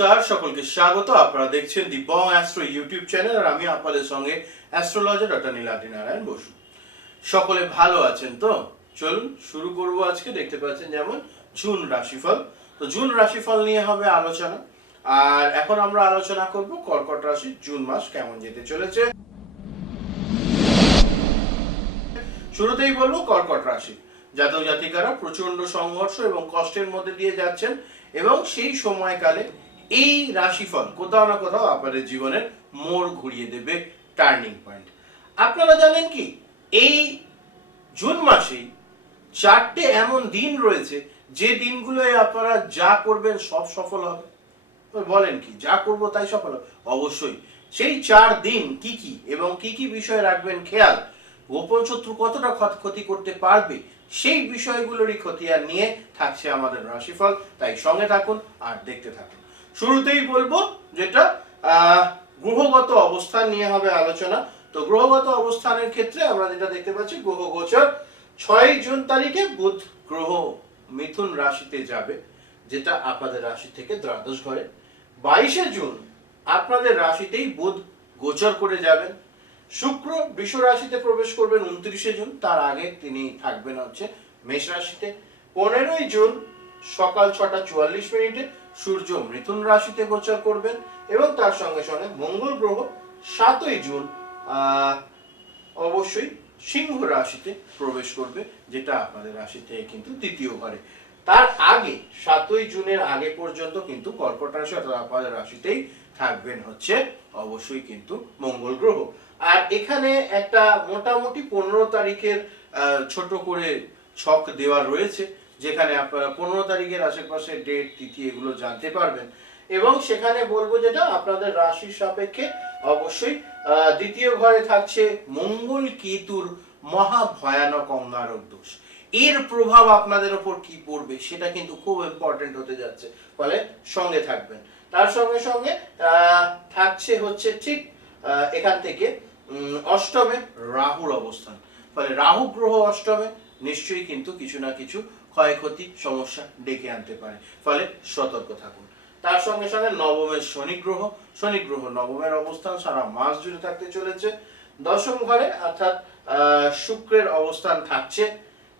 নমস্কার, সকলকে স্বাগত। আপনারা দেখছেন the Bong Astro YouTube channel আর আমি আপনাদের সঙ্গে অ্যাস্ট্রোলজার ডক্টর নীলাদ্রি নারায়ণ বসু। সকলে ভালো আছেন তো? চলুন শুরু করব আজকে। দেখতে পাচ্ছেন যেমন জুন রাশিফল। তো জুন রাশিফল নিয়ে হবে আলোচনা। আর এখন আমরা আলোচনা করব কর্কট রাশি জুন মাস কেমন যেতে চলেছে। শুরুতেই বলব কর্কট রাশি। জাতক জাতিকারা প্রচণ্ড সংঘর্ষ এবং কষ্টের মধ্যে দিয়ে যাচ্ছেন এবং সেই সময়কালে এই রাশিফল কোথাও না কোথাও আপনাদের জীবনের মোড় ঘুরিয়ে দেবে টার্নিং পয়েন্ট আপনারা জানেন কি? এই জুন মাসেই চারটে এমন দিন রয়েছে যে দিনগুলোয় আপনারা যা করবেন সব সফল হবে। বলেন কি, যা করব তাই সফল হবে? অবশ্যই। সেই চার দিন কি কি এবং কি কি বিষয় রাখবেন খেয়াল, গোপন শত্রু কতটা ক্ষত- করতে পারবে সেই বিষয়গুলোরই খতিয়ান নিয়ে থাকছে আমাদের রাশিফল। তাই সঙ্গে থাকুন আর দেখতে থাকুন। শুরুতেই বলব যেটা গ্রহগত অবস্থান নিয়ে হবে আলোচনা। তো গ্রহগত অবস্থানের ক্ষেত্রে আমরা যেটা দেখতে পাচ্ছি, গ্রহ গোচর। ছয় জুন তারিখে বুধ গ্রহ মিথুন রাশিতে যাবে, যেটা আপনাদের রাশি থেকে দ্বাদশ ঘরে। বাইশে জুন আপনাদের রাশিতেই বুধ গোচর করে যাবেন। শুক্র বৃষ রাশিতে প্রবেশ করবেন উনত্রিশে জুন, তার আগে তিনি থাকবেন হচ্ছে মেষ রাশিতে। পনেরোই জুন সকাল ছটা চুয়াল্লিশ মিনিটে সূর্য মিথুন রাশিতে গোচর করবেন এবং তার সঙ্গে সঙ্গে মঙ্গল গ্রহ সাতই জুন অবশ্যই সিংহ রাশিতে প্রবেশ করবে, যেটা আপনাদের রাশি থেকে কিন্তু দ্বিতীয় ঘরে। তার আগে, সাতই জুনের আগে পর্যন্ত কিন্তু কর্কট রাশি অর্থাৎ আপনাদের রাশিতেই থাকবেন হচ্ছে অবশ্যই কিন্তু মঙ্গল গ্রহ। আর এখানে একটা মোটামুটি পনেরো তারিখের ছোট করে ছক দেওয়া রয়েছে। যেখানে আপনারা পনেরো তারিখের আশেপাশে ডেট তিথি এগুলো জানতে পারবেন। এবং সেখানে বলব যেটা, আপনাদের রাশির সাপেক্ষে অবশ্যই দ্বিতীয় ঘরে থাকছে মঙ্গল কেতুর মহা ভয়ানক অঙ্গারক দোষ। এর প্রভাব আপনাদের ওপর কি পড়বে, সেটা কিন্তু খুব ইম্পর্টেন্ট হতে যাচ্ছে, ফলে সঙ্গে থাকবেন। তার সঙ্গে সঙ্গে থাকছে হচ্ছে ঠিক এখান থেকে অষ্টমে রাহুর অবস্থান। ফলে রাহু গ্রহ অষ্টমে, নিশ্চয়ই কিন্তু কিছু না কিছু ক্ষয়ক্ষতি সমস্যা ডেকে আনতে পারে। ফলে সতর্ক থাকুন। তার সঙ্গে সঙ্গে নবমের শনি গ্রহ নবমের অবস্থান সারা মাস জুড়ে থাকতে চলেছে। দশম ঘরে অর্থাৎ শুক্রের অবস্থান থাকছে।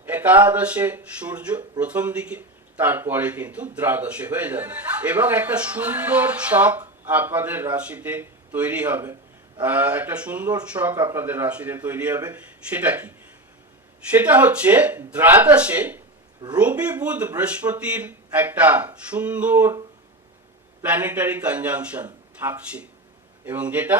একাদশে সূর্য প্রথম দিকে, তারপরে কিন্তু দ্বাদশে হয়ে যাবে। এবং একটা সুন্দর ছক আপনাদের রাশিতে তৈরি হবে। একটা সুন্দর ছক আপনাদের রাশিতে তৈরি হবে। সেটা কি? সেটা হচ্ছে, দ্বাদশে রবি বুধ বৃহস্পতির একটা সুন্দর প্ল্যানেটারি কনজাংশন থাকছে এবং যেটা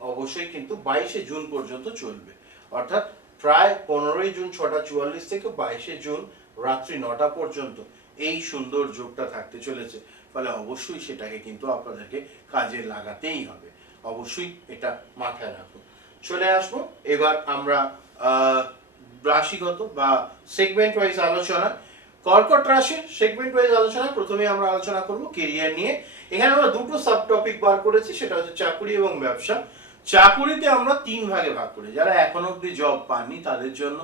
অবশ্যই কিন্তু বাইশে জুন পর্যন্ত চলবে। অর্থাৎ প্রায় পনেরোই জুন ছটা চুয়াল্লিশ থেকে বাইশে জুন রাত্রি নটা পর্যন্ত এই সুন্দর যোগটা থাকতে চলেছে। ফলে অবশ্যই সেটাকে কিন্তু আপনাদেরকে কাজে লাগাতেই হবে। অবশ্যই এটা মাথায় রাখুন। চলে আসব। এবার আমরা রাশিগত বা সেগমেন্ট ওয়াইজ আলোচনা। কর্কট রাশির সেগমেন্ট ওয়াইজ আলোচনা, প্রথমে আমরা আলোচনা করব কেরিয়ার নিয়ে। এখানে আমরা দুটো সাব টপিক বার করেছি, সেটা হচ্ছে চাকুরি এবং ব্যবসা। চাকুরিতে আমরা তিন ভাগে ভাগ করি। যারা এখনও অব্দি জব পাননি, তাদের জন্য।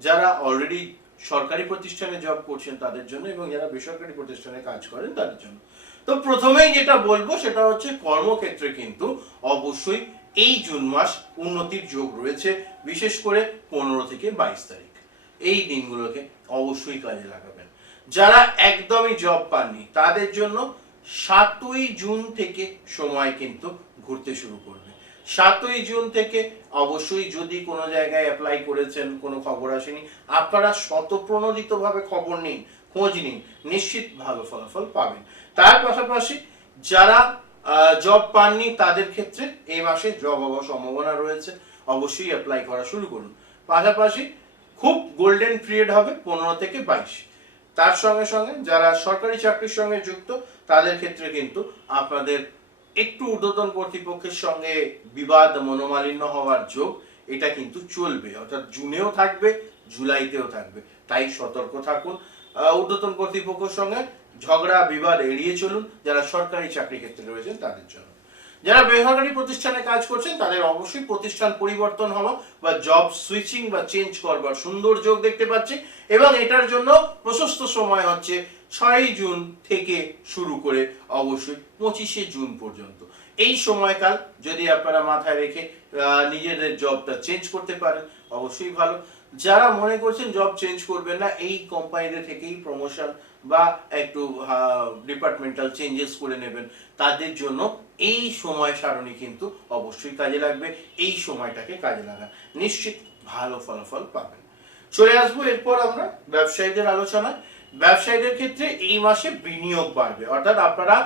যারা অলরেডি সরকারি প্রতিষ্ঠানে জব করছেন, তাদের জন্য। এবং যারা বেসরকারি প্রতিষ্ঠানে কাজ করেন, তাদের জন্য। তো প্রথমেই যেটা বলব, সেটা হচ্ছে কর্মক্ষেত্রে কিন্তু অবশ্যই এই জুন মাস উন্নতির যোগ রয়েছে, বিশেষ করে পনেরো থেকে বাইশ তারিখ। এই দিনগুলোকে অবশ্যই কাজে লাগাবেন। যারা একদমই জব পাননি, তাদের জন্য সাতই জুন থেকে সময় কিন্তু ঘুরতে শুরু করবে। সাতই জুন থেকে অবশ্যই যদি কোনো জায়গায় অ্যাপ্লাই করেছেন, কোনো খবর আসেনি, আপনারা শতপ্রণোদিতভাবে খবর নিন, খোঁজ নিন, নিশ্চিত ভালো ফলাফল পাবেন। তার পাশাপাশি যারা জব পাননি, তাদের ক্ষেত্রে এই মাসে জব হওয়ার সম্ভাবনা রয়েছে। অবশ্যই অ্যাপ্লাই করা শুরু করুন। পাশাপাশি খুব গোল্ডেন পিরিয়ড হবে পনেরো থেকে বাইশ। তার সঙ্গে সঙ্গে যারা সরকারি চাকরির সঙ্গে যুক্ত, তাদের ক্ষেত্রে কিন্তু আপনাদের একটু ঊর্ধ্বতন কর্তৃপক্ষের সঙ্গে বিবাদ মনোমালিন্য হওয়ার যোগ, এটা কিন্তু চলবে। অর্থাৎ জুনেও থাকবে, জুলাইতেও থাকবে। তাই সতর্ক থাকুন। ঊর্ধ্বতন কর্তৃপক্ষের সঙ্গে ঝগড়া, বিবাদ এড়িয়ে চলুন। যারা সরকারি চাকরি ক্ষেত্রে রয়েছেন, তাদের জন্য। যারা বেসরকারি প্রতিষ্ঠানে কাজ করছেন, তাদের অবশ্যই প্রতিষ্ঠান পরিবর্তন হওয়া বা জব সুইচিং বা চেঞ্জ করবার সুন্দর যোগ দেখতে পাচ্ছি। এবং এটার জন্য প্রশস্ত সময় হচ্ছে ছয়ই জুন থেকে শুরু করে অবশ্যই পঁচিশে জুন পর্যন্ত। এই সময়কাল যদি আপনারা মাথায় রেখে নিজেদের জবটা চেঞ্জ করতে পারেন, অবশ্যই ভালো। যারা মনে করছেন জব চেঞ্জ করবেন না, এই কোম্পানিতে থেকেই প্রমোশন বা একটু ডিপার্টমেন্টাল চেঞ্জেস করে নেবেন, তাদের জন্য এই সময় সারণী কিন্তু অবশ্যই কাজে লাগবে, এই সময়টাকে কাজে লাগান। নিশ্চিত ভালো ফলাফল পাবেন। চলে আসব এরপর আমরা ব্যবসায়ীদের আলোচনায়। ব্যবসায়ীদের ক্ষেত্রে এই মাসে বিনিয়োগ বাড়বে, অর্থাৎ আপনারা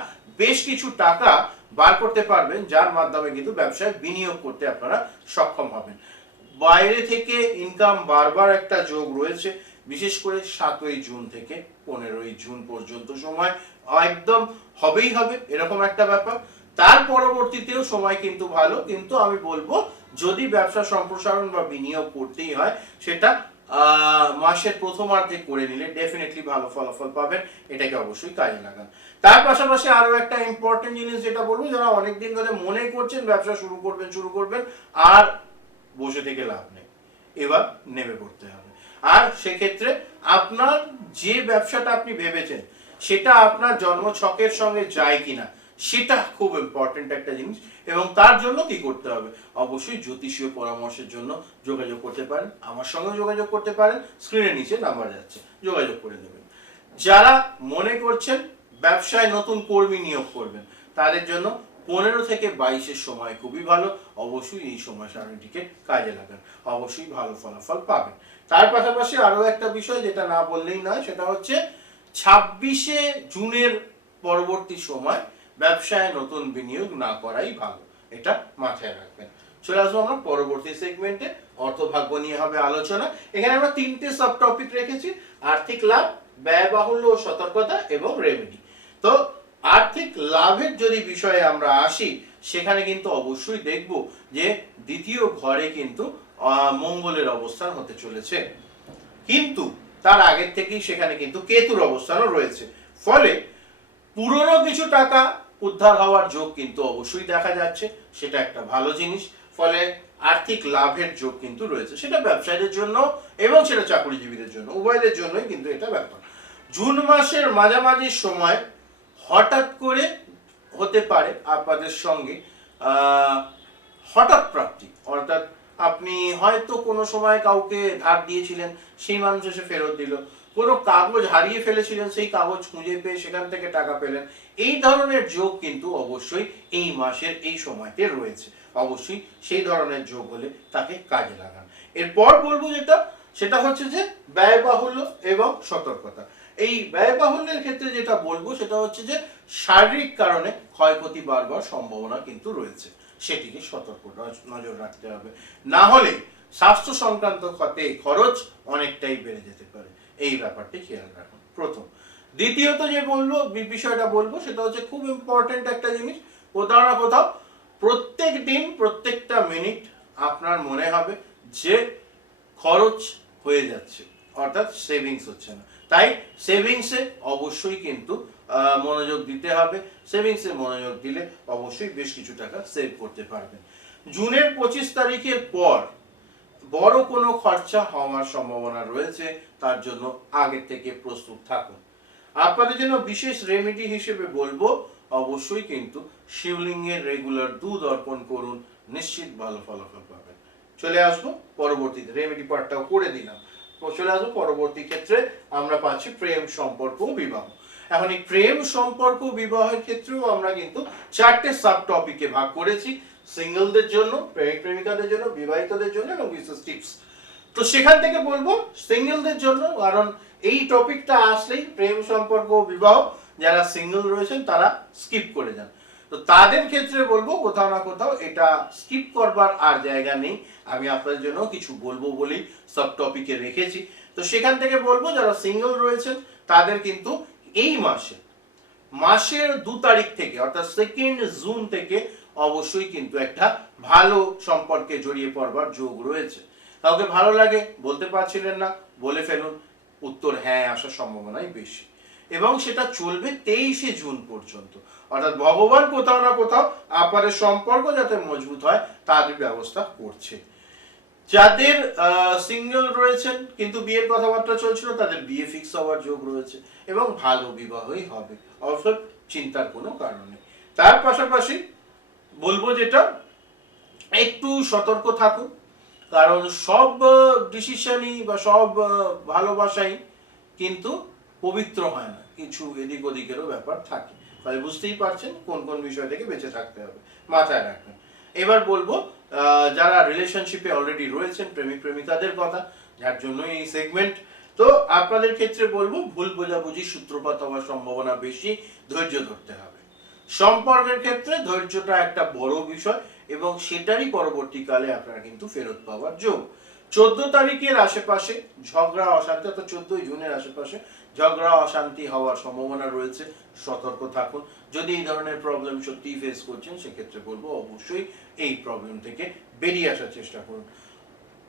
বেশ কিছু টাকা বার করতে পারবেন, যার মাধ্যমে কিন্তু ব্যবসায় বিনিয়োগ করতে আপনারা সক্ষম হবেন। বাইরে থেকে ইনকাম বারবার একটা যোগ রয়েছে বিশেষ করে সাতই জুন থেকে পনেরোই জুন পর্যন্ত সময় একদম হবেই হবে, এরকম একটা ব্যাপার। তার পরবর্তীতেও সময় কিন্তু ভালো, কিন্তু আমি বলব যদি ব্যবসা সম্প্রসারণ বা বিনিয়োগ করতেই হয়, সেটা মাসের প্রথমার্ধে করে নিলে ডেফিনেটলি ভালো ফলাফল পাবেন, এটাকে অবশ্যই কাজে লাগান। তার পাশাপাশি আরও একটা ইম্পর্টেন্ট জিনিস যেটা বলব, যারা অনেকদিন ধরে মনে করছেন ব্যবসা শুরু করবেন শুরু করবেন, আর বসে থেকে লাভ নেই, এবার নেমে পড়তে হবে। আর সেক্ষেত্রে আপনার যে ব্যবসাটা আপনি ভেবেছেন, সেটা আপনার জন্ম ছকের সঙ্গে যায় কিনা, সেটা খুব ইম্পর্টেন্ট একটা জিনিস এবং তার জন্য কি করতে হবে? অবশ্যই জ্যোতিষীয় পরামর্শের জন্য যোগাযোগ করতে পারেন, আমার সঙ্গে যোগাযোগ করতে পারেন স্ক্রিনের নিচে নাম্বার যাচ্ছে, যোগাযোগ করে নেবেন। যারা মনে করছেন ব্যবসায় নতুন কর্মী নিয়োগ করবেন, তাদের জন্য পনেরো থেকে বাইশের সময় খুবই ভালো। অবশ্যই এই সময় সারণীটিকে কাজে লাগান। অবশ্যই ভালো ফলাফল পাবেন। তার পাশাপাশি আরও একটা বিষয় যেটা না বললেই নয়, সেটা হচ্ছে ছাব্বিশে জুনের পরবর্তী সময় ব্যবসায় নতুন বিনিয়োগ না করাই ভালো। এটা মাথায় রাখবেন। চলে আসব আমরা পরবর্তী সেগমেন্টে অর্থভাগ্য নিয়ে হবে আলোচনা। এখানে আমরা তিনটে সাব টপিক রেখেছি। আর্থিক লাভ ব্যয় বাহুল্য ও সতর্কতা এবং রেমেডি তো আর্থিক লাভের যদি বিষয়ে আমরা আসি, সেখানে কিন্তু অবশ্যই দেখব যে দ্বিতীয় ঘরে কিন্তু মঙ্গলের অবস্থান হতে চলেছে। কিন্তু তার আগের থেকেই সেখানে কিন্তু কেতুর অবস্থানও রয়েছে। ফলে পুরনো কিছু টাকা উদ্ধার হওয়ার যোগ কিন্তু অবশ্যই দেখা যাচ্ছে, সেটা একটা ভালো জিনিস। ফলে আর্থিক লাভের যোগ কিন্তু রয়েছে। সেটা ব্যবসায়ীদের জন্য এবং সেটা চাকরিজীবীদের জন্য, উভয়দের জন্যই কিন্তু এটা ব্যাপার। জুন মাসের মাঝামাঝি সময় হঠাৎ করে হতে পারে আপনাদের সঙ্গে হঠাৎ প্রাপ্তি। অর্থাৎ আপনি হয়তো কোনো সময় কাউকে ধার দিয়েছিলেন, সেই মানুষ এসে ফেরত দিল। কোনো কাগজ হারিয়ে ফেলেছিলেন, সেই কাগজ খুঁজে পেয়ে সেখান থেকে টাকা পেলেন। এই ধরনের যোগ কিন্তু অবশ্যই এই মাসের, এই সময়তে রয়েছে। অবশ্যই সেই ধরনের যোগ হলে তাকে কাজে লাগান। এরপর বলব যেটা, সেটা হচ্ছে যে ব্যয়বাহুল্য এবং সতর্কতা। এই ব্যয়বাহুল্যের ক্ষেত্রে যেটা বলব সেটা হচ্ছে যে শারীরিক কারণে ক্ষয়ক্ষতি বাড়বার সম্ভাবনা কিন্তু রয়েছে। সেটিকে সতর্ক নজর রাখতে হবে। না হলে স্বাস্থ্য সংক্রান্ত ক্ষতে খরচ অনেকটাই বেড়ে যেতে পারে। এই ব্যাপারটি খেয়াল রাখুন। প্রথম। দ্বিতীয়ত যে বলব বি- বিষয়টা বলব, সেটা হচ্ছে খুব ইম্পর্টেন্ট একটা জিনিস। কোথাও না কোথাও প্রত্যেক দিন, প্রত্যেকটা মিনিট আপনার মনে হবে যে খরচ হয়ে যাচ্ছে। অর্থাৎ সেভিংস হচ্ছে না। তাই সেভিংসে অবশ্যই কিন্তু মনোযোগ দিতে হবে। সেভিংসে মনোযোগ দিলে অবশ্যই বেশ কিছু টাকা সেভ করতে পারবেন। জুনের পঁচিশ তারিখের পর বড় কোনো খরচা হওয়ার সম্ভাবনা রয়েছে, তার জন্য আগে থেকে প্রস্তুত থাকুন। আপনাদের জন্য বিশেষ রেমেডি হিসেবে বলব, অবশ্যই কিন্তু শিবলিঙ্গের রেগুলার দুধ অর্পণ করুন, নিশ্চিত ভালো ফলাফল পাবেন। চলে আসব, পরবর্তীতে রেমেডি পার্টটাও করে দিলাম। চলে আসব পরবর্তী ক্ষেত্রে। আমরা পাচ্ছি প্রেম সম্পর্ক বিবাহ। এখন এই প্রেম সম্পর্ক বিবাহের ক্ষেত্রেও আমরা কিন্তু চারটে সাব টপিকে ভাগ করেছি। সিঙ্গেলদের জন্য, প্রেমিক প্রেমিকাদের জন্য, বিবাহিতদের জন্য এবং বিশেষ টিপস তো সেখান থেকে বলব সিঙ্গেলদের জন্য, কারণ এই টপিকটা আসলেই প্রেম সম্পর্ক বিবাহ, যারা সিঙ্গেল রয়েছেন তারা স্কিপ করে যান। তো তাদের ক্ষেত্রে বলব কোথাও না কোথাও এটা স্কিপ করবার আর জায়গা নেই। আমি আপনাদের জন্য কিছু বলব বলেই সব টপিকে রেখেছি। তো সেখান থেকে বলব, যারা সিঙ্গেল রয়েছেন, তাদের কিন্তু এই মাসে, মাসের দু তারিখ থেকে, অর্থাৎ সেকেন্ড জুন থেকে অবশ্যই কিন্তু একটা ভালো সম্পর্কে জড়িয়ে পড়বার যোগ রয়েছে। কাউকে ভালো লাগে, বলতে পারছিলেন না, বলে ফেলুন। উত্তর হ্যাঁ আসার সম্ভাবনাই বেশি। এবং সেটা চলবে তেইশে জুন পর্যন্ত। অর্থাৎ ভগবান কোথাও না কোথাও আপনাদের সম্পর্ক যাতে মজবুত হয়, তার ব্যবস্থা করছে। যাদের সিঙ্গেল রয়েছেন, কিন্তু বিয়ের কথাবার্তা চলছিল, তাদের বিয়ে ফিক্স হওয়ার যোগ রয়েছে এবং ভালো বিবাহই হবে। অবশ্য চিন্তার কোনো কারণ নেই। তার পাশাপাশি বলব যেটা, একটু সতর্ক থাকুন, কারণ সব ডিসিশনই বা সব ভালোবাসাই কিন্তু পবিত্র হয় না। কিছু এদিক ওদিকেরও ব্যাপার থাকে। ফলে বুঝতেই পারছেন কোন কোন বিষয় থেকে বেঁচে থাকতে হবে, মাথায় রাখবেন। এবার বলব যারা রিলেশনশিপে অলরেডি রয়েছেন, প্রেমিক, প্রেমিকাদের কথা, যার জন্য এই সেগমেন্ট তো আপনাদের ক্ষেত্রে বলব, ভুল বোঝাবুঝি, সূত্রপাত হওয়ার সম্ভাবনা বেশি, ধৈর্য ধরতে হবে। সম্পর্কের ক্ষেত্রে ধৈর্যটা একটা বড় বিষয় এবং সেটারই পরবর্তীকালে আপনারা কিন্তু ফেরত পাওয়ার যোগ। চোদ্দ তারিখের আশেপাশে ঝগড়া, অশান্তি, অর্থাৎ চোদ্দই জুনের আশেপাশে ঝগড়া, অশান্তি হওয়ার সম্ভাবনা রয়েছে। সতর্ক থাকুন। যদি এই ধরনের প্রবলেম সত্যিই ফেস করছেন, সেক্ষেত্রে বলব অবশ্যই এই প্রবলেম থেকে বেরিয়ে আসার চেষ্টা করুন।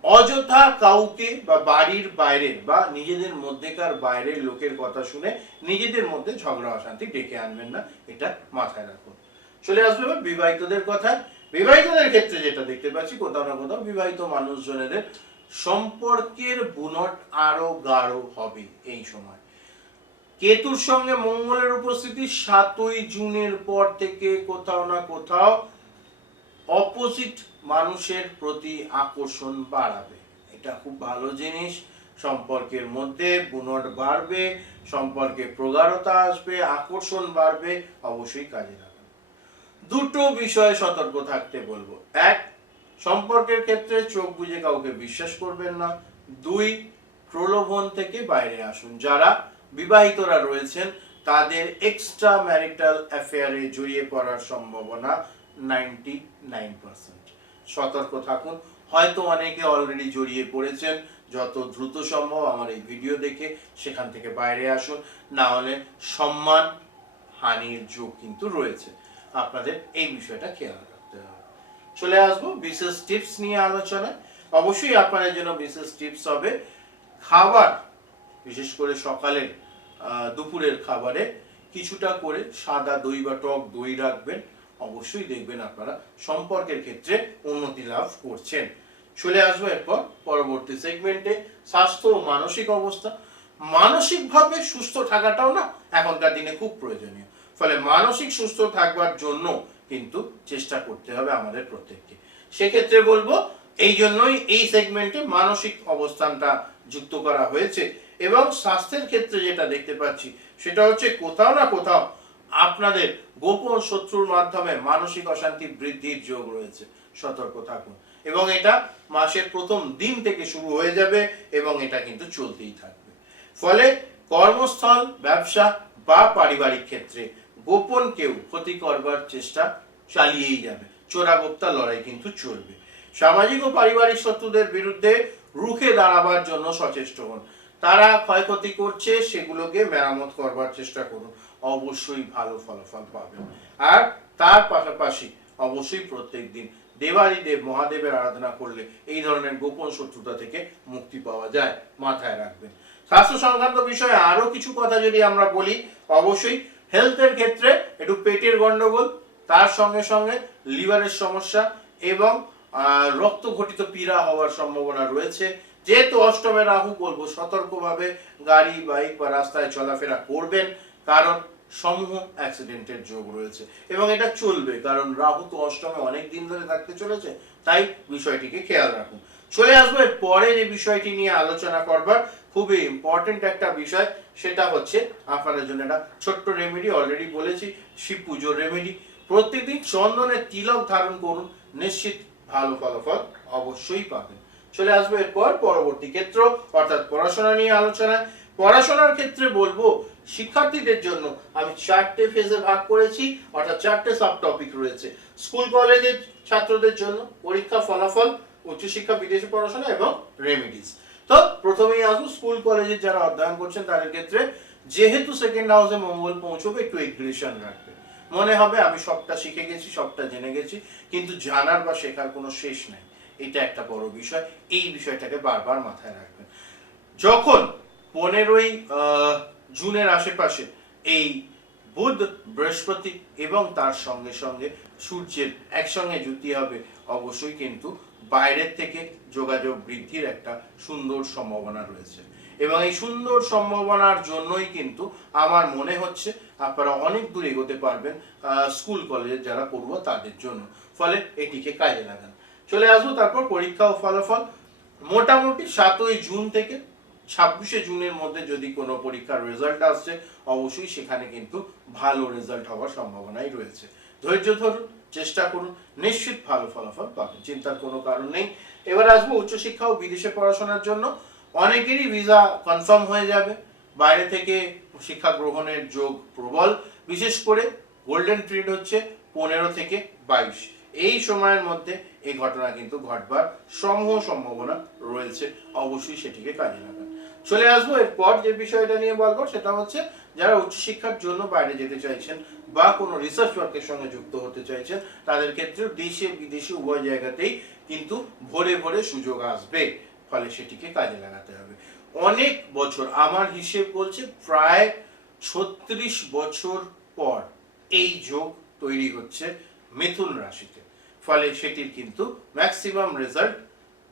অযথা কাউকে বা বাড়ির বাইরের বা নিজেদের মধ্যেকার বাইরের লোকের কথা শুনে নিজেদের মধ্যে ঝগড়া, অশান্তি ডেকে আনবেন না। এটা মাথায় রাখুন। চলে আসবে বিবাহিতদের কথা বিবাহিতদের ক্ষেত্রে যেটা দেখতে পাচ্ছি, কোথাও না কোথাও বিবাহিত মানুষজনের সম্পর্কের বুনট আরও গাঢ় হবে এই সময়। কেতুর সঙ্গে মঙ্গলের উপস্থিতি সাতই জুনের পর থেকে কোথাও না কোথাও অপোজিট মানুষের প্রতি আকর্ষণ বাড়াবে। এটা খুব ভালো জিনিস। সম্পর্কের মধ্যে বুনট বাড়বে, সম্পর্কে প্রগাঢ়তা আসবে, আকর্ষণ বাড়বে, অবশ্যই কাজে লাগবে। দুটো বিষয়ে সতর্ক থাকতে বলব। এক, সম্পর্কের ক্ষেত্রে চোখ বুজে কাউকে বিশ্বাস করবেন না। দুই, প্রলোভন থেকে বাইরে আসুন। যারা বিবাহিতরা রয়েছেন, তাদের এক্সট্রা ম্যারিটাল অ্যাফেয়ারে জড়িয়ে পড়ার সম্ভাবনা নাইনটি নাইন পার্সেন্ট সতর্ক থাকুন, হয়তো অনেকে অলরেডি জড়িয়ে পড়েছেন, যত দ্রুত সম্ভব আমার এই ভিডিও দেখে সেখান থেকে বাইরে আসুন, না হলে সম্মান, হানির যোগ কিন্তু রয়েছে। আপনাদের এই বিষয়টা খেয়াল রাখতে হবে। চলে আসব বিশেষ টিপস নিয়ে আলোচনায়। অবশ্যই আপনাদের জন্য বিশেষ টিপস হবে খাবার, বিশেষ করে সকালের দুপুরের খাবারে কিছুটা করে সাদা দই বা টক দই রাখবেন। অবশ্যই দেখবেন আপনারা সম্পর্কের ক্ষেত্রে উন্নতি লাভ করছেন। চলে আসব এরপর পরবর্তী সেগমেন্টে স্বাস্থ্য ও মানসিক অবস্থা। মানসিকভাবে সুস্থ থাকাটাও না এখনকার দিনে খুব প্রয়োজনীয়। ফলে মানসিক সুস্থ থাকবার জন্য কিন্তু চেষ্টা করতে হবে আমাদের প্রত্যেককে। সেক্ষেত্রে বলব, এই জন্যই এই সেগমেন্টে মানসিক অবস্থানটা যুক্ত করা হয়েছে। এবং স্বাস্থ্যের ক্ষেত্রে যেটা দেখতে পাচ্ছি, সেটা হচ্ছে কোথাও না কোথাও আপনাদের গোপন শত্রুর মাধ্যমে মানসিক অশান্তি বৃদ্ধির যোগ রয়েছে। সতর্ক থাকুন। এবং এটা মাসের প্রথম দিন থেকে শুরু হয়ে যাবে এবং এটা কিন্তু চলতেই থাকবে। ফলে কর্মস্থল, ব্যবসা বা পারিবারিক ক্ষেত্রে গোপন কেউ ক্ষতি করবার চেষ্টা চালিয়েই যাবে। চোরাগোপ্তা লড়াই কিন্তু চলবে। সামাজিক ও পারিবারিক শত্রুদের বিরুদ্ধে রুখে দাঁড়াবার জন্য সচেষ্ট হন। তারা ক্ষয়ক্ষতি করছে, সেগুলোকে মেরামত করবার চেষ্টা করুন। অবশ্যই ভালো ফলাফল পাবেন। আর তার পাশাপাশি অবশ্যই প্রত্যেক দিন দেবারি দেব মহাদেবের আরাধনা করলে এই ধরনের গোপন শত্রুতা থেকে মুক্তি পাওয়া যায়, মাথায় রাখবেন। স্বাস্থ্য সংক্রান্ত বিষয়ে আরও কিছু কথা যদি আমরা বলি, অবশ্যই হেলথের ক্ষেত্রে একটু পেটের গন্ডগোল, তার সঙ্গে সঙ্গে লিভারের সমস্যা এবং রক্ত ঘটিত পীড়া হওয়ার সম্ভাবনা রয়েছে। যেহেতু অষ্টমে রাহু বলব, সতর্কভাবে গাড়ি, বাইক বা রাস্তায় চলাফেরা করবেন, কারণ সমূহ অ্যাক্সিডেন্টের যোগ রয়েছে। এবং এটা চলবে, কারণ রাহু তো অষ্টমে অনেক দিন ধরে থাকতে চলেছে, তাই বিষয়টিকে খেয়াল রাখুন। চলে আসব পরে যে বিষয়টি নিয়ে আলোচনা করবার। খুবই ইম্পর্টেন্ট একটা বিষয়, সেটা হচ্ছে আপনাদের জন্য একটা ছোট্ট রেমেডি অলরেডি বলেছি, শিব পুজোর রেমেডি প্রত্যেকদিন চন্দনের তিলক ধারণ করুন, নিশ্চিত ভালো ফলাফল অবশ্যই পাবেন। চলে আসব এরপর পরবর্তী ক্ষেত্র, অর্থাৎ পড়াশোনা নিয়ে আলোচনায়। পড়াশোনার ক্ষেত্রে বলব, শিক্ষার্থীদের জন্য আমি চারটে ফেজে ভাগ করেছি, অর্থাৎ চারটে সাব টপিক রয়েছে। স্কুল কলেজের ছাত্রদের জন্য পরীক্ষা, ফলাফল, উচ্চশিক্ষা, বিদেশি পড়াশোনা এবং রেমিডিস তো প্রথমেই আসব, স্কুল কলেজের যারা অধ্যয়ন করছেন তাদের ক্ষেত্রে, যেহেতু সেকেন্ড হাউসে মঙ্গল পৌঁছবে, একটু এগ্রেশন রাখবে। মনে হবে আমি সবটা শিখে গেছি, সবটা জেনে গেছি, কিন্তু জানার বা শেখার কোনো শেষ নেই। এটা একটা বড় বিষয়। এই বিষয়টাকে বারবার মাথায় রাখবেন। যখন পনেরোই জুনের আশেপাশে এই বুধ, বৃহস্পতি এবং তার সঙ্গে সঙ্গে সূর্যের একসঙ্গে জুতি হবে, অবশ্যই কিন্তু বাইরের থেকে যোগাযোগ বৃদ্ধির একটা সুন্দর সম্ভাবনা রয়েছে। এবং এই সুন্দর সম্ভাবনার জন্যই কিন্তু আমার মনে হচ্ছে আপনারা অনেক দূর এগোতে পারবেন স্কুল, কলেজের যারা পড়ুয়া তাদের জন্য। ফলে এটিকে কাজে লাগান। চলে আসব, তারপর পরীক্ষা ও ফলাফল। মোটামুটি সাতই জুন থেকে ছাব্বিশে জুনের মধ্যে যদি কোনো পরীক্ষার রেজাল্ট আসছে, অবশ্যই সেখানে কিন্তু ভালো রেজাল্ট হওয়ার সম্ভাবনাই রয়েছে। ধৈর্য ধরুন, চেষ্টা করুন, নিশ্চিত ভালো ফলাফল পাবেন, চিন্তার কোনো কারণ নেই। এবার আসব উচ্চশিক্ষা ও বিদেশে পড়াশোনার জন্য। অনেকেরই ভিসা কনফার্ম হয়ে যাবে, বাইরে থেকে শিক্ষা গ্রহণের যোগ প্রবল। বিশেষ করে গোল্ডেন পিরিয়ড হচ্ছে পনেরো থেকে বাইশ। এই সময়ের মধ্যে এই ঘটনা কিন্তু ঘটবার সমূহ সম্ভাবনা রয়েছে। অবশ্যই সেটিকে কাজে লাগান। চলে আসব এরপর যে বিষয়টা নিয়ে বলব, সেটা হচ্ছে যারা উচ্চশিক্ষার জন্য বাইরে যেতে চাইছেন বা কোনো রিসার্চ ওয়ার্কের সঙ্গে যুক্ত হতে চাইছেন, তাদের ক্ষেত্রে দেশে, বিদেশে উভয় জায়গাতেই কিন্তু ভরে ভরে সুযোগ আসবে। ফলে সেটিকে কাজে লাগাতে হবে। অনেক বছর, আমার হিসেব বলছে প্রায় ছত্রিশ বছর পর এই যোগ তৈরি হচ্ছে মিথুন রাশিতে। ফলে সেটির কিন্তু ম্যাক্সিমাম রেজাল্ট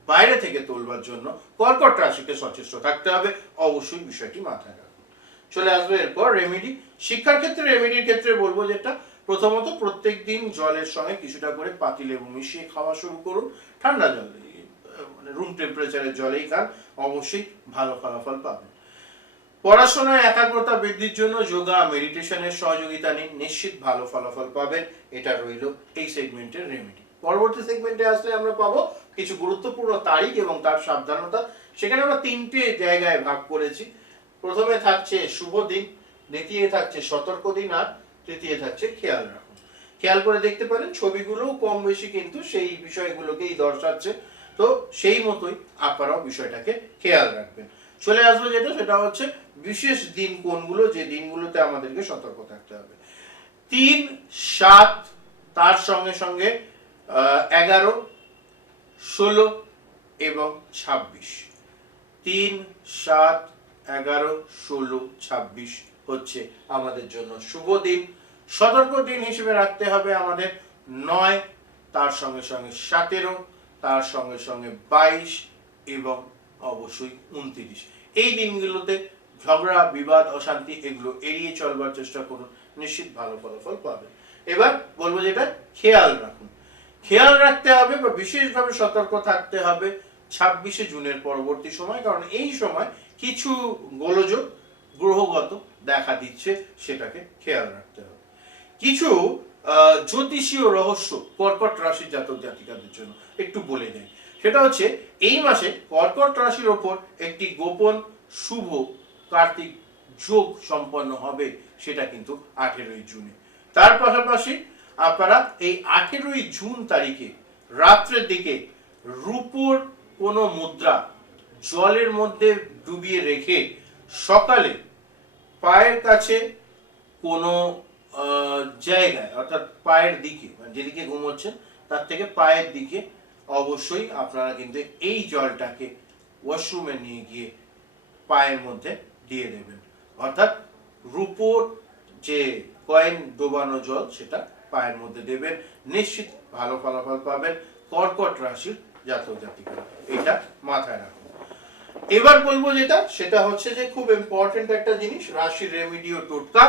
বাইরে থেকে তোলবার জন্য কর্কট রাশিকে সচেষ্ট থাকতে হবে। অবশ্যই বিষয়টি মাথায় রাখুন। চলে আসবে এরপর রেমেডি শিক্ষার ক্ষেত্রে রেমেডির ক্ষেত্রে বলব যেটা, প্রথমত প্রত্যেক দিন জলের সঙ্গে কিছুটা করে পাতিলেবু মিশিয়ে খাওয়া শুরু করুন। ঠান্ডা জল মানে রুম টেম্পারেচারের জলেই খান, অবশ্যই ভালো ফলাফল পাবেন। পড়াশোনায় একাগ্রতা বৃদ্ধির জন্য যোগা মেডিটেশনের সহযোগিতা নিন, নিশ্চিত ভালো ফলাফল পাবেন। এটা রইল এই সেগমেন্টের রেমেডি পরবর্তী সেগমেন্টে আসলে আমরা পাবো কিছু গুরুত্বপূর্ণ তারিখ এবং তার সাবধানতা। সেখানে আমরা তিনটে জায়গায় ভাগ করেছি। প্রথমে থাকছে শুভ দিন, দ্বিতীয় থাকছে সতর্ক দিন, আর তৃতীয় থাকছে খেয়াল রাখুন। খেয়াল করে দেখতে পারেন ছবিগুলো কম বেশি কিন্তু সেই বিষয়গুলোকেই দর্শাচ্ছে। তো সেই মতোই আপনারাও বিষয়টাকে খেয়াল রাখবেন। চলে আসবে যেটা, সেটা হচ্ছে বিশেষ দিন কোনগুলো, যে দিনগুলোতে আমাদেরকে সতর্ক থাকতে হবে। তিন, সাত, তার সঙ্গে সঙ্গে এগারো, ষোলো এবং ছাব্বিশ। তিন, সাত, এগারো, ষোলো, ছাব্বিশ হচ্ছে আমাদের জন্য শুভ দিন। সতর্ক দিন হিসেবে রাখতে হবে আমাদের। নয়, তার সঙ্গে সঙ্গে সতেরো, তার সঙ্গে সঙ্গে বাইশ এবং অবশ্যই উনত্রিশ। এই দিনগুলোতে ঝগড়া, বিবাদ, অশান্তি এগুলো এড়িয়ে চলবার চেষ্টা করুন। নিশ্চিত ভালো ফলাফল পাবেন। এবার বলব যেটা, খেয়াল রাখুন। খেয়াল রাখতে হবে বা বিশেষভাবে সতর্ক থাকতে হবে ছাব্বিশে জুনের পরবর্তী সময়, কারণ এই সময় কিছু গোলযোগ গ্রহগত দেখা দিচ্ছে, সেটাকে খেয়াল রাখতে হবে। কিছু জ্যোতিষীয় রহস্য কর্কট রাশির জাতক জাতিকাদের জন্য একটু বলে দেয়। সেটা হচ্ছে, এই মাসে কর্কট রাশির ওপর একটি গোপন শুভ কার্তিক যোগ সম্পন্ন হবে, সেটা কিন্তু আঠেরোই জুনে। তার পাশাপাশি আপনারা এই আঠেরোই জুন তারিখে রাত্রের দিকে রূপোর কোনো মুদ্রা জলের মধ্যে ডুবিয়ে রেখে সকালে পায়ের কাছে কোনো জায়গায়, অর্থাৎ পায়ের দিকে মানে যেদিকে ঘুমোচ্ছেন তার থেকে পায়ের দিকে অবশ্যই আপনারা কিন্তু এই জলটাকে ওয়াশরুমে নিয়ে গিয়ে পায়ের মধ্যে দিয়ে দেবেন। অর্থাৎ রূপোর যে কয়েন ডোবানো জল, সেটা পায়ের মধ্যে দেবেন, নিশ্চিত ভালো ফলাফল পাবেন কর্কট রাশির জাতক জাতিকা। এটা মাথায় রাখুন। এবার বলব যেটা, সেটা হচ্ছে যে খুব ইম্পর্টেন্ট একটা জিনিস রাশির রেমিডিও টোটকা।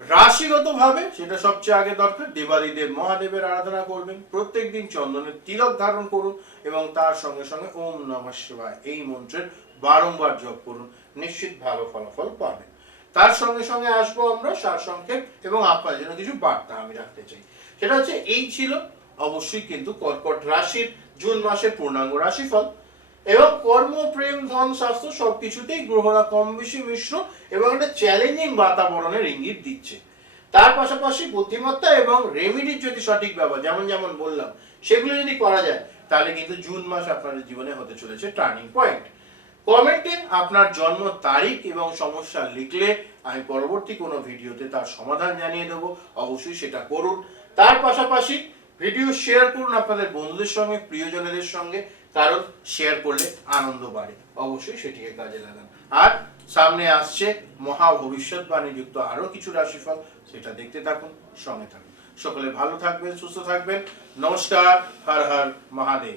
রাশিগত ভাবে সেটা সবচেয়ে আগে দরকার, দেবাদিদেব মহাদেবের আরাধনা করবেন। প্রত্যেক দিন চন্দনের তিলক ধারণ করুন এবং তার সঙ্গে সঙ্গে ওম নমঃ শিবায় এই মন্ত্রের বারংবার জপ করুন। নিশ্চিত ভালো ফলাফল পাবেন। তার সঙ্গে সঙ্গে আসব আমরা সারসংক্ষেপ এবং আপনার জন্য কিছু বার্তা আমি রাখতে চাই। সেটা হচ্ছে, এই ছিল অবশ্যই কিন্তু কর্কট রাশির জুন মাসের পূর্ণাঙ্গ রাশিফল এবং কর্ম, প্রেম, ধন, স্বাস্থ্য সবকিছুতেই গ্রহরা কম বেশি মিশ্র এবং একটা চ্যালেঞ্জিং বাতাবরণের ইঙ্গিত দিচ্ছে। তার পাশাপাশি বুদ্ধিমত্তা এবং রেমিডির যদি সঠিক ব্যবহার, যেমন যেমন বললাম, সেগুলো যদি করা যায়, তাহলে কিন্তু জুন মাস আপনাদের জীবনে হতে চলেছে টার্নিং পয়েন্ট কমেন্টে আপনার জন্ম তারিখ এবং সমস্যা লিখলে আমি পরবর্তী কোনো ভিডিওতে তার সমাধান জানিয়ে দেবো। অবশ্যই সেটা করুন। তার পাশাপাশি ভিডিও শেয়ার করুন আপনাদের বন্ধুদের সঙ্গে, প্রিয়জনেদের সঙ্গে, কারণ শেয়ার করলে আনন্দ বাড়ে। অবশ্যই সেটিকে কাজে লাগান। আর সামনে আসছে মহা ভবিষ্যৎবাণী যুক্ত আরও কিছু রাশিফল, সেটা দেখতে থাকুন, সঙ্গে থাকুন। সকলে ভালো থাকবেন, সুস্থ থাকবেন। নমস্কার, হর হর, মহাদেব।